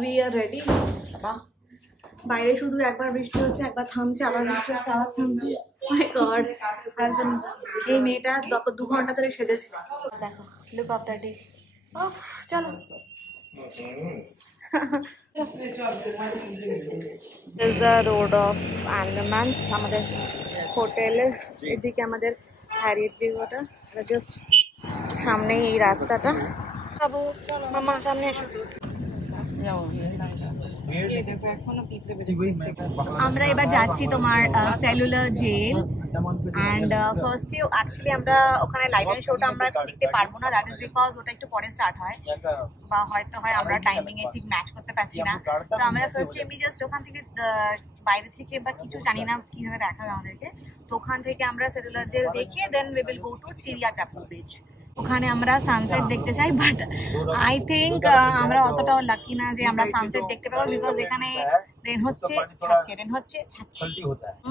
We are ready. বাইরে শুধু একবার বৃষ্টি হচ্ছে, একবার থামছে, আবার বৃষ্টি হচ্ছে, আবার থামছে। মাই গড। আর একজন এই মেয়েটা 2 ঘন্টা ধরে সেজেছে। দেখো লুক অফ দ্য ডে। চলো। This is the road of Andamans. আমাদের হোটেলের এদিকে আমাদের হ্যারিয়েট ভিউটা, জাস্ট সামনেই এই রাস্তাটা। বাবু মামা সামনে এসো। আমরা এবার যাচ্ছি তোমার সেলুলার জেল। অ্যান্ড ফার্স্টে অ্যাকচুয়ালি আমরা ওখানে লাইট অ্যান্ড শোটা আমরা দেখতে পারবো না, দ্যাট ইজ বিকজ ওটা একটু পরে স্টার্ট হয়, বা হয়তো হয় আমরা টাইমিং এ ঠিক ম্যাচ করতে পারছি না। তো আমরা ফার্স্টে এমনি জাস্ট ওখান থেকে বাইরে থেকে বা কিছু জানি না কিভাবে দেখাবে আমাদেরকে, তো ওখান থেকে আমরা সেলুলার জেল দেখে then we will go to Chidiyatapu beach. ওখানে আমরা সানসেট দেখতে চাই, বাট আই থিঙ্ক আমরা অতটাও লাকি না যে আমরা সানসেট দেখতে পাবো, বিকজ এখানে রেন হচ্ছে ছাড়ছে, রেন হচ্ছে ছাড়ছে।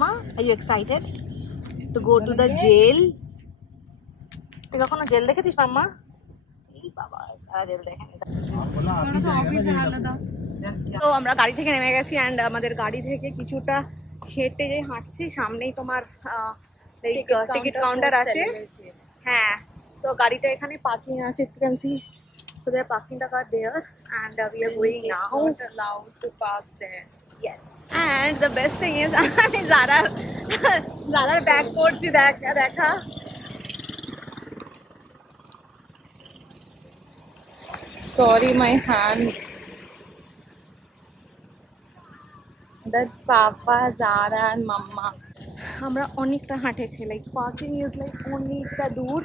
মা are you excited to go to the jail? তুই কখনো জেল দেখেছিস মাম্মা? এই বাবা, সারা জেল দেখেনি। তো আমরা গাড়ি থেকে নেমে গেছি অ্যান্ড আমাদের গাড়ি থেকে কিছুটা হেঁটে যে হাঁটছি, সামনেই তোমার টিকিট কাউন্টার আছে। হ্যাঁ, তো গাড়িটা এখানে পার্কিং আছে, if you can see. So they are parking the car there and we are going now. Not allowed to park there. Yes. And the best thing is আমি Zara ব্যাগ পড়ছি, দেখা। Sorry, my hand. That's Papa, Zara and Mama. আমরা অনেকটা হাঁটেছি, like parking is like অনেকটা দূর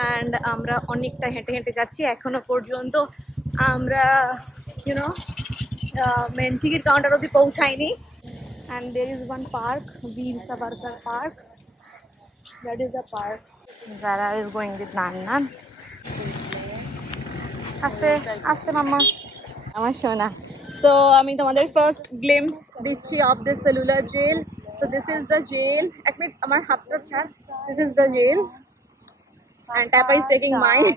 and আমরা অনেকটা হেঁটে হেঁটে যাচ্ছি এখনো পর্যন্ত। আমরা ইউনো মেন টিকিট কাউন্টার অবধি পৌঁছাইনি। And there is one park, Veer Savarkar park, that is a park. যারা ইজ গোয়িং উইথ নান্নান। আস্তে আস্তে মাম্মা, আমার সোনা। সো আমি তোমাদের ফার্স্ট গ্লিম্পস দিচ্ছি of this cellular jail. So this is the jail. এক মিনিট আমার হাতটা ছাড়। This is the jail. And Tapa is taking mine.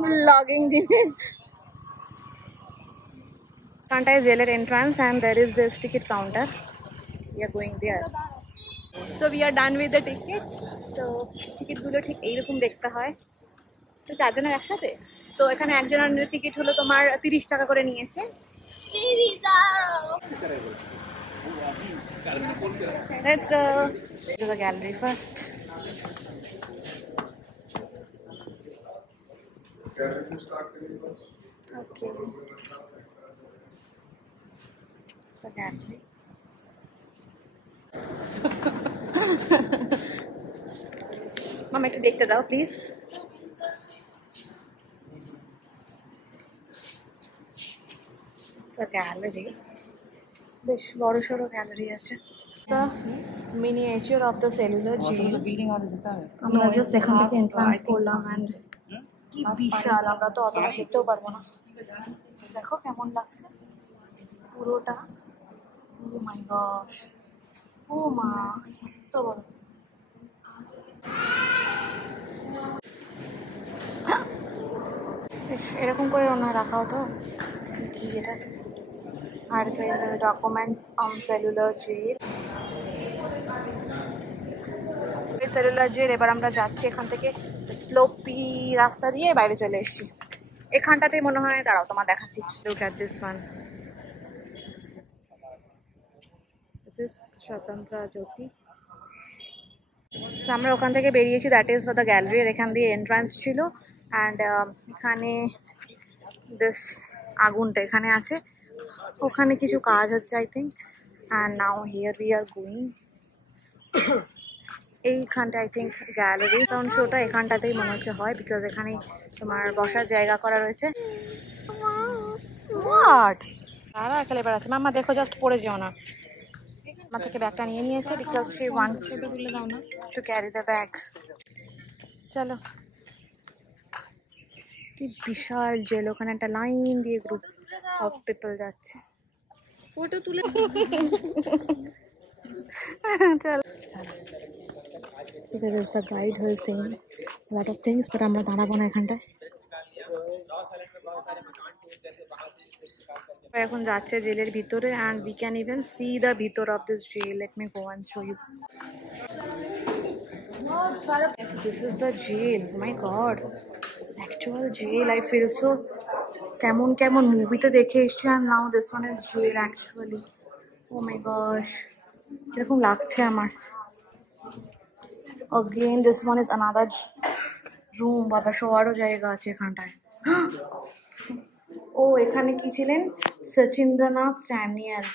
Vlogging জিনিস। Kanta is jail entrance and there is this ticket counter. We are going there. So we are done with the tickets. So ticket গুলো ঠিক এইরকম দেখতে হয়। তো 4 জনের একসাথে। তো এখানে একজনের টিকিট হলো তোমার 30 টাকা করে নিয়েছে। Let's go to the gallery first. Okay. It's a gallery. Mama, একটু দেখতে দাও প্লিজ। It's a gallery. বেশ বড় সড়ো গ্যালারি আছে। The miniature of the cellular jail. আমরা জাস্ট এখান থেকে এন্ট্রান্স করলাম অ্যান্ড কি বিশাল, আমরা তো অতটা দেখতেও পারবো না। দেখো কেমন লাগছে পুরোটা। ও মাই গশ, ও মা, এত বড়। এরকম করে ওনা রাখা হতো কি এটা। আর documents on cellular jail. Cellular jail. এবার আমরা যাচ্ছি এখান থেকে স্লোপি রাস্তা দিয়ে বাইরে চলে এসেছি। এখানটাতেই মনে হয়, দাঁড়াও তোমার দেখাচ্ছি। Look at this one, this is Swatantra Jyoti. So আমরা ওখান থেকে বেরিয়েছি, that is for the gallery. এখান দিয়ে এন্ট্রান্স ছিল অ্যান্ড এখানে দিস আগুনটা এখানে আছে, ওখানে কিছু কাজ হচ্ছে I think. And now here we are going. এইখানটা আই থিঙ্ক গ্যালারি সাউন্ড শোটা এখানটাতেই মনে হচ্ছে হয়, বিকজ এখানে তোমার বসার জায়গা করা রয়েছে। হোয়াট আর একালে বেড়াচ্ছে। মাম্মা দেখো জাস্ট পড়ে যেও না। আমার থেকে ব্যাগটা নিয়ে নিয়েছে because she wants to carry the bag. চলো, কি বিশাল জেল, ওখানে একটা লাইন দিয়ে গ্রুপ অফ পিপল যাচ্ছে। ফটো তুলে চলো চলো। There is the guide who is saying a lot of things, but আমরা দাঁড়াবো না এখানটায়। এখন যাচ্ছে জেলের ভিতরে and we can even see the ভিতর of this jail. Let me go and show you. This is the jail. Oh my god, it's actual jail. I feel so কেমন কেমন মুভিতে দেখে এসছি and now this one is jail actually. Oh my gosh, কিরকম লাগছে আমার। Again this one is another room. বাবা শোয়ারও জায়গা আছে এখানটায়। ও এখানে কি ছিলেন? সচিন্দ্রনাথ স্যানিয়াল।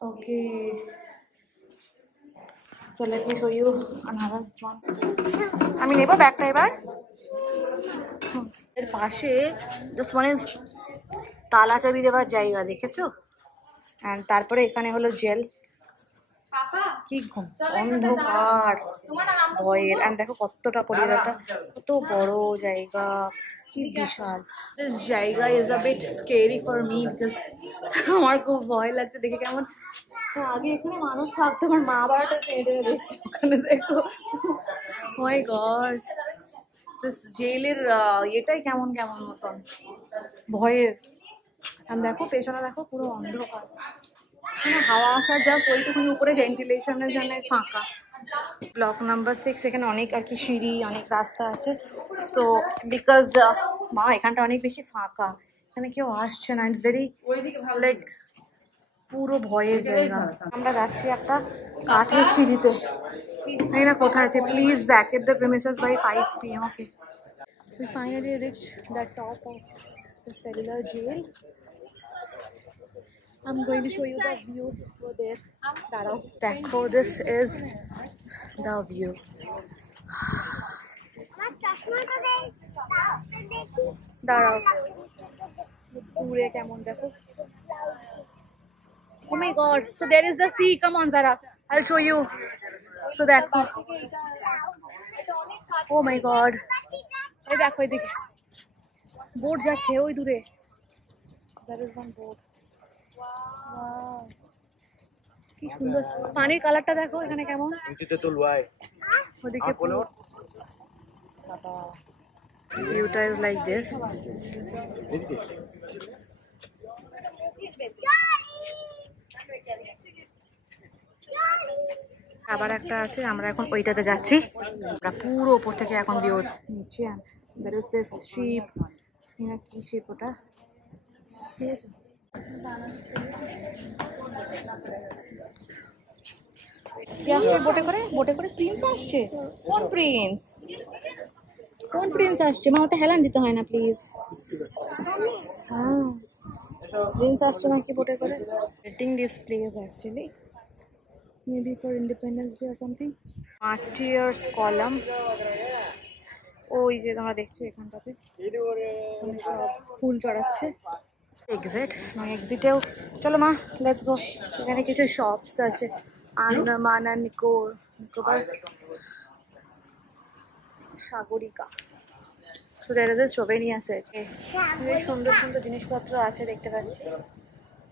ওকে, so let me show you another one. আমি নেব ব্যাগটা এবার। এর পাশে this one is তালা চাবি দেওয়ার জায়গা, দেখেছো? and তারপরে এখানে হলো জেল। কি অন্ধকার ভয়ের, and দেখো কতটা পরিবেশটা, কত বড় জায়গা, কি বিশাল। দিস জায়গা is a bit scary for me because আমার খুব ভয় লাগছে দেখে। কেমন আগে এখানে মানুষ থাকতো, আমার মা বাবাটা পেটে দেখছি ওখানে, দেখো মাই গড। দিস জেলের এটাই কেমন কেমন মতন ভয়ের। আর দেখো পেছনে দেখো পুরো অন্ধকার, হাওয়া আসার জাস্ট ওইটুকুনি উপরে ভেন্টিলেশনের জন্য ফাঁকা। ব্লক নাম্বার 6, এখানে অনেক আর কি সিঁড়ি, অনেক রাস্তা আছে। সো বিকজ মা এখানটা অনেক বেশি ফাঁকা, এখানে কেউ আসছে না, ইটস ভেরি লাইক পুরো ভয়ের জায়গা। আমরা যাচ্ছি একটা কাঠের সিঁড়িতে, জানি না কোথায় আছে। Please vacate the premises by 5 PM. Okay, we finally reached the top of the cellular jail. I'm going to show you the view over there. Dakho, this is the view. দাঁড়াও, পুরে কেমন দেখো। Oh my god, so there is the sea. Come on Zara, I'll show you. So দেখো, oh my god, এই দেখো এদিকে boat যাচ্ছে ওই দূরে। There is one boat. Wow, কি সুন্দর পানির কালারটা দেখো এখানে কেমন। ওদিকে ভিউটা ইজ লাইক দিস। আবার একটা আছে, আমরা এখন ওইটাতে যাচ্ছি। আমরা পুরো উপর থেকে এখন ভিউ নিচ্ছি। দ্যাট ইজ দিস শিপ, কি শিপ ওটা, ঠিক আছে? বোটে করে প্রিন্স আসছে। কোন প্রিন্স? কোন প্রিন্স আসছে? মা ওতে হেলান দিতে হয় না প্লিজ। হ্যাঁ, প্রিন্স আসছে নাকি বোটে করে? Rating this place actually maybe for independence day or something. Martyrs column, ওই যে তোমরা দেখছো এখানটাতে সব ফুল চড়াচ্ছে। এক্সিট, এক্সিটেও চলো মা, লেটস গো। এখানে কিছু শপস আছে, আন্দামান আর Nicobar Sagarika. So there is a souvenir set. বেশ সুন্দর সুন্দর জিনিসপত্র আছে দেখতে পাচ্ছি,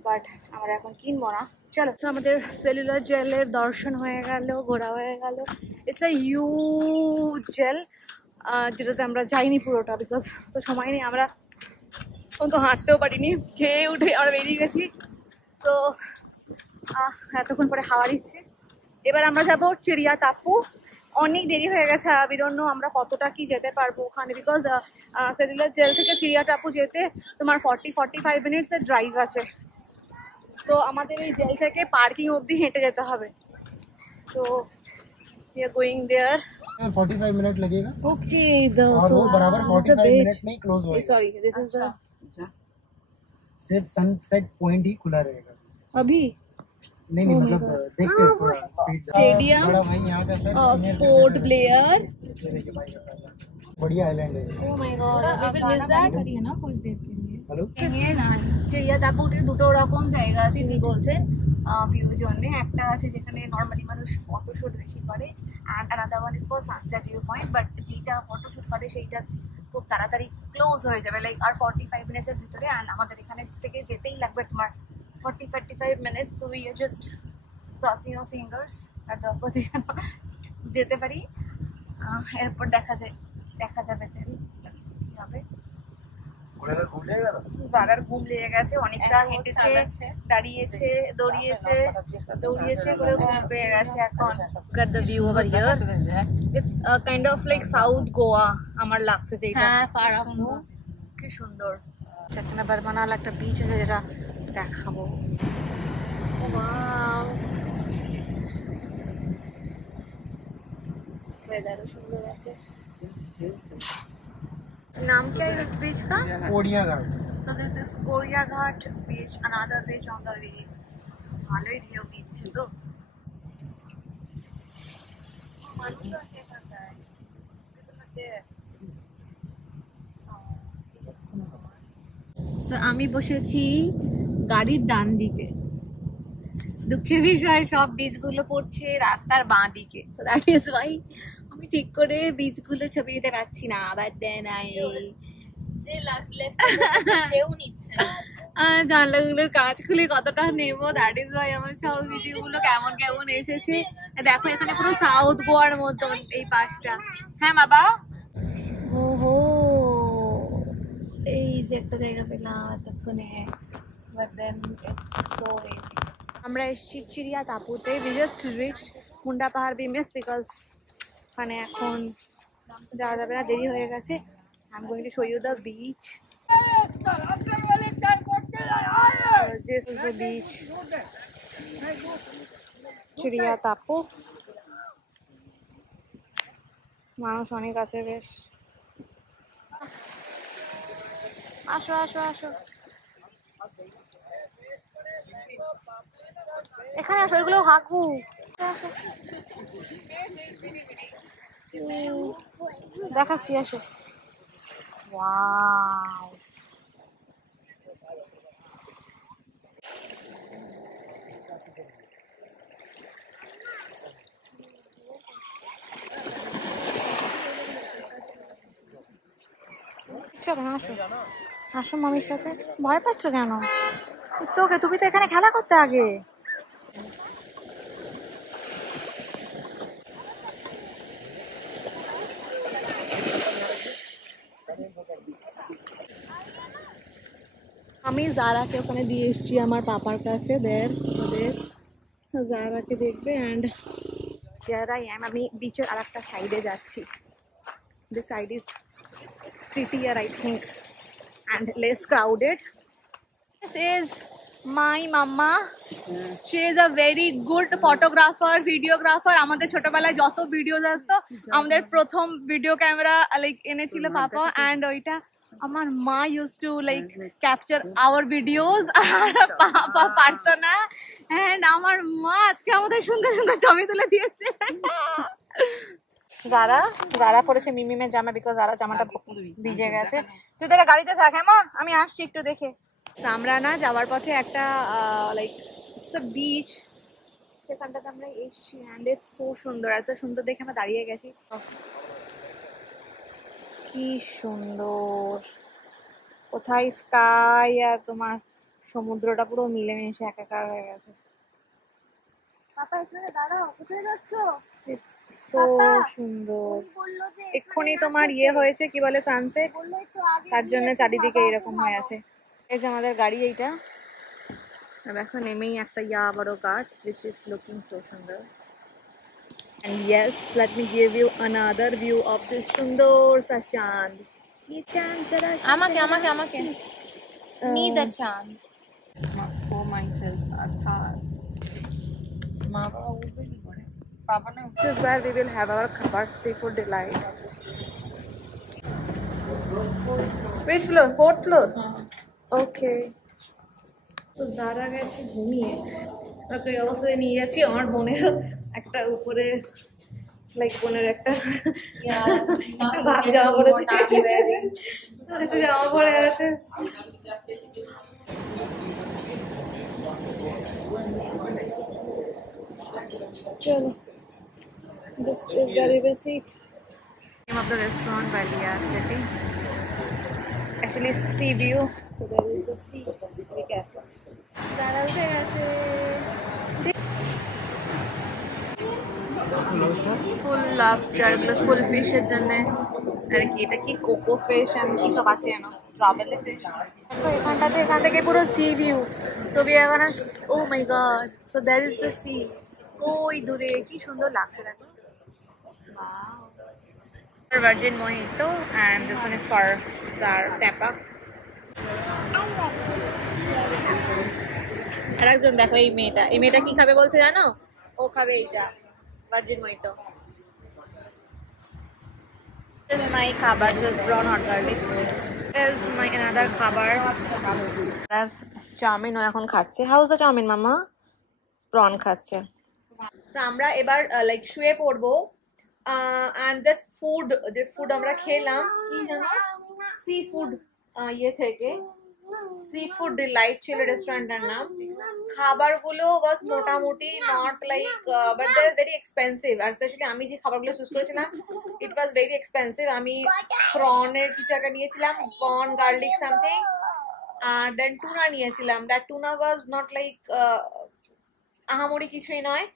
বাট আমরা এখন কিনবো না। চলো, আমাদের সেলুলার জেলের দর্শন হয়ে গেল, ঘোরা হয়ে গেল। ইটস আ হিউজ জেল, যেটাতে আমরা যাইনি পুরোটা বিকজ তো সময় নেই, আমরা তো হাঁটতেও পারিনি, খেয়ে উঠে আমরা বেরিয়ে গেছি। তো এতক্ষণ পরে হাওয়া দিচ্ছে। এবার আমরা যাবো চিড়িয়া টাপু। অনেক দেরি হয়ে গেছে, বিরন্য আমরা কতটা কি যেতে পারবো ওখানে, বিকজ সেলুলার জেল থেকে চিড়িয়া টাপু যেতে তোমার 40-45 মিনিটসের ড্রাইভ আছে। তো আমাদের এই জেল থেকে পার্কিং অবধি হেঁটে যেতে হবে। তো we are going there. 45 minute लगेगा। Okay, और वो बराबर 45 मिनट में ही क्लोज होएगा। Sorry, this is the सिर्फ सनसेट पॉइंट ही खुला रहेगा अभी। नहीं मतलब देखते हैं थोड़ा स्पीड। स्टेडियम बड़ा भाई यहाँ का सर पोर्ट ब्लेयर। बढ़िया आइलैंड है। Oh my god, we will miss that. करिए ना कुछ देर के लिए। हेलो, চিড়িয়া টাপুতে দুটো রকম জায়গা আছে তিনি বলছেন ভিউর জন্য। একটা আছে যেখানে নর্মালি মানুষ ফটোশুট বেশি করে, and another one is for sunset view point. But যেটা ফটোশুট করে সেইটা খুব তাড়াতাড়ি ক্লোজ হয়ে যাবে, লাইক আর 45 মিনিটসের ভিতরে। অ্যান্ড আমাদের এখানে থেকে যেতেই লাগবে তোমার 40-45 minutes. So we are just crossing our fingers আর দরপতি যেন যেতে পারি। এরপর দেখা যাবে কী হবে। জারার ঘুম লেগে গেছে, অনেকটা হেঁটেছে, দাঁড়িয়েছে, দৌড়িয়েছে করে ঘুম পেয়ে গেছে এখন। Look at the view over here. It's kind of like South Goa আমার লাগছে যেটা। হ্যাঁ, far off। কি সুন্দর। এখানে বারমানাল একটা বিচ আছে যেটা দেখাবো। ওয়াও, ওয়েদারও সুন্দর আছে। नाम क्या है इस बीच का? Korea Ghat. So this is Korea Ghat beach, another beach on the way. ভালোই ঢেউ দিচ্ছে তো। So আমি বসেছি গাড়ির ডান দিকে। দুঃখের বিষয় সব বীজগুলো পড়ছে রাস্তার বাঁ দিকে। So that is why আমি ঠিক করে বীজগুলো ছবি নিতে পারছি না। বাট দেন যে লেফট সেও নিচ্ছে। আর জানলাগুলোর কাজ খুলে কতটা নেবো, দ্যাট ইজ ওয়াই আমার সব ভিডিওগুলো কেমন কেমন এসেছে। দেখো এখানে পুরো সাউথ গোয়ার মতন এই পাশটা। হ্যাঁ বাবা, ওহো এই যে একটা জায়গা পেলাম এতক্ষণে। But then it's so easy. আমরা এসেছি চিড়িয়া তাপুতে। We just reached Munda Pahar. বি মিস বিকজ মানে এখন যাওয়া যাবে না, দেরি হয়ে গেছে। I'm going to show you the beach. So this is the beach. চিড়িয়া Tapu. মানুষ অনেক আছে বেশ। আসো আসো আসো, এখানে আসো, এগুলো হাঁকু। দেখাচ্ছি, আসো। Wow. চলো আসো, আসো মামির সাথে। ভয় পাচ্ছ কেন? ইটস ওকে, তুমি তো এখানে খেলা করতে আগে। আমি জারাকে ওখানে দিয়ে এসেছি আমার পাপার কাছে। ওদের জারাকে দেখবে। And here I am. আমি বিচের আর একটা সাইডে যাচ্ছি। This side is prettier I think and less crowded. This is my mama. She is a very good photographer, videographer. আমাদের ছোটবেলায় যত ভিডিওস আসতো আমাদের প্রথম ভিডিও ক্যামেরা লাইক এনেছিল পাপা। অ্যান্ড ওইটা আমার মা used to like capture our videos আর পাপা পারতো না। অ্যান্ড আমার মা আজকে আমাদের সুন্দর সুন্দর ছবি তুলে দিয়েছে। যারা পড়েছে মিমিমের জামা, বিকজ যারা জামাটা ভিজে গেছে। তুই তাহলে গাড়িতে থাক। হ্যাঁ মা, আমি আসছি একটু দেখে। আমরা না যাওয়ার পথে একটা লাইক ইটস আ বিচ, সেখানটাতে আমরা এসছি। অ্যান্ড ইটস সো সুন্দর, এত সুন্দর দেখে আমরা দাঁড়িয়ে গেছি। কি সুন্দর, কোথায় স্কাই আর তোমার সমুদ্রটা পুরো মিলেমিশে একাকার হয়ে গেছে। পাপা এখানে দাঁড়াও, কোথায় যাচ্ছ? ইটস সো সুন্দর। এক্ষুনি তোমার ইয়ে হয়েছে, কি বলে, সানসেট, তার জন্য চারিদিকে এরকম হয়ে আছে। এই যে আমাদের গাড়ি, এইটা এখন নেমেই একটা বড় গাছ, which is looking so সুন্দর। And yes, let me give you another view of this সুন্দর সা চাঁদ। ये चांद जरा আমাকে need the chand for myself अर्थात মা বাবা উঠবে কি করে? পাপা না। This is where we will have our Khabar Seafood Delight. Which floor? 4th floor? Okay. So Zara গেছে ঘুমিয়ে। ওকে অবশ্যই নিয়ে যাচ্ছি। আমার বোনের একটা উপরে লাইক বোনের একটা ভাব জামা পড়েছে, একটা জামা পরে আছে। চলো, this is where we will sit. Name of the restaurant while we are sitting. Actually, sea view. So there is the sea. We get it. Zara উঠে গেছে। ফুল লবস্টার, এগুলো ফুল ফিশের জন্য আর কি। এটা কি কোকো ফিশ এন্ড কি সব আছে জানো। Trevally fish. দেখো এখান থেকে পুরো sea view. So we are gonna, oh my god, so that is the sea. ওই দূরে কি সুন্দর লাগছে দেখো। Wow. Virgin mojito and this one is for Zar Tapa. আরেকজন দেখো এই মেয়েটা কি খাবে বলছে জানো? ও খাবে এইটা ভার্জিন মহিতো। This is my খাবার, this is prawn hot garlic. This is my another খাবার. That's চাউমিন ও এখন খাচ্ছে। How's the চাউমিন মামা? prawn খাচ্ছে। তো আমরা এবার লাইক শুয়ে পড়বো। and this food, যে ফুড আমরা খেলাম কি জানো, সি ফুড ইয়ে থেকে, সি ফুড ডিলাইট ছিল রেস্টুরেন্টের নাম। খাবারগুলো বাস মোটামুটি not like but they are very expensive, আর স্পেশালি আমি যে খাবারগুলো চুজ করেছিলাম ইট ওয়াজ ভেরি এক্সপেন্সিভ। আমি প্রনের কিছু একটা নিয়েছিলাম, প্রন গার্লিক সামথিং, আর দেন টুনা নিয়েছিলাম। That tuna was not like আহামরি কিছুই নয়,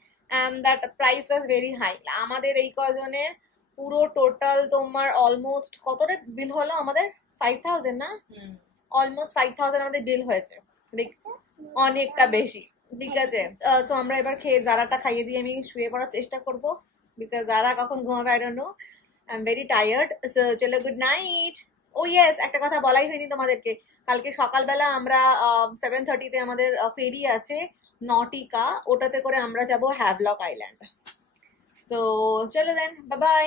and that price was very high. আমাদের এই কজনের পুরো টোটাল তোমার অলমোস্ট কতটা বিল হলো আমাদের? 5000 না? অলমোস্ট 5000 আমাদের বিল হয়েছে, অনেকটা বেশি। ঠিক আছে, সো আমরা এবার খেয়ে জারাটা খাইয়ে দিয়ে আমি শুয়ে পড়ার চেষ্টা করবো, বিকজ জারা কখন ঘুমাবে I don't know, I am very tired. So চলো গুড নাইট। ও ইয়েস, একটা কথা বলাই হয়নি তোমাদেরকে, কালকে সকালবেলা আমরা 7:30 আমাদের ফেরি আছে নটিকা, ওটাতে করে আমরা যাব হ্যাভলক আইল্যান্ড। সো চলো দেন, বাই বাই।